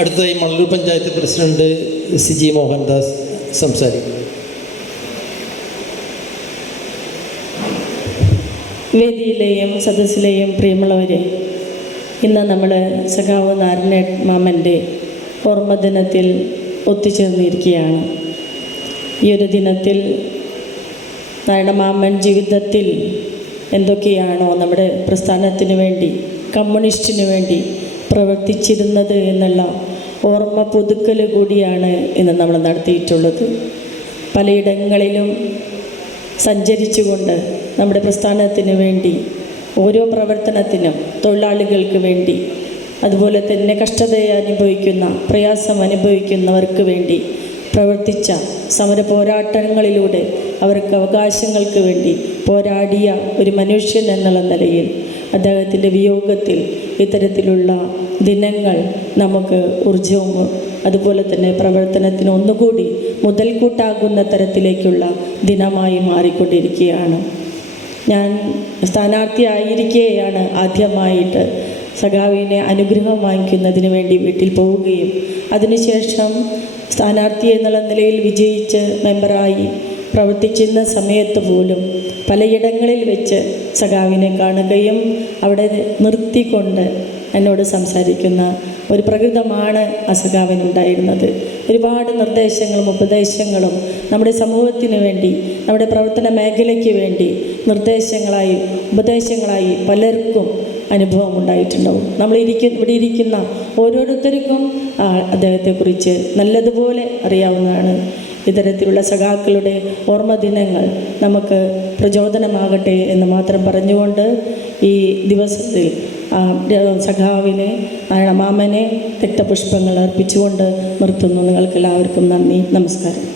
അടുത്തതായി മണലൂർ പഞ്ചായത്ത് പ്രസിഡന്റ് സിജി മോഹൻദാസ് സംസാരിക്കുന്നു. വേദിയിലെയും സദസ്സിലെയും പ്രിയമുള്ളവരെ, ഇന്ന് നമ്മൾ സഖാവ് നാരായണ മാമൻ്റെ ഓർമ്മ ദിനത്തിൽ ഒത്തുചേർന്നിരിക്കുകയാണ്. ഈ ഒരു ദിനത്തിൽ നാരായണ മാമൻ ജീവിതത്തിൽ എന്തൊക്കെയാണോ നമ്മുടെ പ്രസ്ഥാനത്തിന് വേണ്ടി, കമ്മ്യൂണിസ്റ്റിന് വേണ്ടി പ്രവർത്തിച്ചിരുന്നത് എന്നുള്ള ഓർമ്മ പുതുക്കൽ കൂടിയാണ് ഇന്ന് നമ്മൾ നടത്തിയിട്ടുള്ളത്. പലയിടങ്ങളിലും സഞ്ചരിച്ചുകൊണ്ട് നമ്മുടെ പ്രസ്ഥാനത്തിന് വേണ്ടി, ഓരോ പ്രവർത്തനത്തിനും, തൊഴിലാളികൾക്ക് വേണ്ടി, അതുപോലെ തന്നെ കഷ്ടതയെ അനുഭവിക്കുന്ന, പ്രയാസം അനുഭവിക്കുന്നവർക്ക് വേണ്ടി പ്രവർത്തിച്ച സമര പോരാട്ടങ്ങളിലൂടെ അവർക്ക് അവകാശങ്ങൾക്ക് വേണ്ടി പോരാടിയ ഒരു മനുഷ്യൻ എന്നുള്ള നിലയിൽ അദ്ദേഹത്തിൻ്റെ വിയോഗത്തിൽ ഇത്തരത്തിലുള്ള ദിനങ്ങൾ നമുക്ക് ഊർജവും അതുപോലെ തന്നെ പ്രവർത്തനത്തിന് ഒന്നുകൂടി മുതൽക്കൂട്ടാകുന്ന തരത്തിലേക്കുള്ള ദിനമായി മാറിക്കൊണ്ടിരിക്കുകയാണ്. ഞാൻ സ്ഥാനാർത്ഥിയായിരിക്കെയാണ് ആദ്യമായിട്ട് സഖാവിനെ അനുഗ്രഹം വാങ്ങിക്കുന്നതിന് വേണ്ടി വീട്ടിൽ പോവുകയും അതിനുശേഷം സ്ഥാനാർത്ഥി എന്നുള്ള നിലയിൽ വിജയിച്ച് മെമ്പറായി പ്രവർത്തിച്ചിരുന്ന സമയത്ത് പോലും പലയിടങ്ങളിൽ വെച്ച് സഖാവിനെ കാണുകയും അവിടെ നിർത്തിക്കൊണ്ട് എന്നോട് സംസാരിക്കുന്ന ഒരു പ്രകൃതമാണ് ആ സഖാവിനുണ്ടായിരുന്നത്. ഒരുപാട് നിർദ്ദേശങ്ങളും ഉപദേശങ്ങളും നമ്മുടെ സമൂഹത്തിന് വേണ്ടി, നമ്മുടെ പ്രവർത്തന മേഖലയ്ക്ക് വേണ്ടി നിർദ്ദേശങ്ങളായി, ഉപദേശങ്ങളായി പലർക്കും അനുഭവം ഉണ്ടായിട്ടുണ്ടാവും. ഇവിടെ ഇരിക്കുന്ന ഓരോരുത്തർക്കും അദ്ദേഹത്തെക്കുറിച്ച് നല്ലതുപോലെ അറിയാവുന്നതാണ്. ഇത്തരത്തിലുള്ള സഖാക്കളുടെ ഓർമ്മ ദിനങ്ങൾ നമുക്ക് പ്രചോദനമാകട്ടെ എന്ന് മാത്രം പറഞ്ഞുകൊണ്ട് ഈ ദിവസത്തിൽ സഖാവിനെ, മാമനെ രക്തപുഷ്പങ്ങൾ അർപ്പിച്ചുകൊണ്ട് നിർത്തുന്നു. നിങ്ങൾക്കെല്ലാവർക്കും നന്ദി, നമസ്കാരം.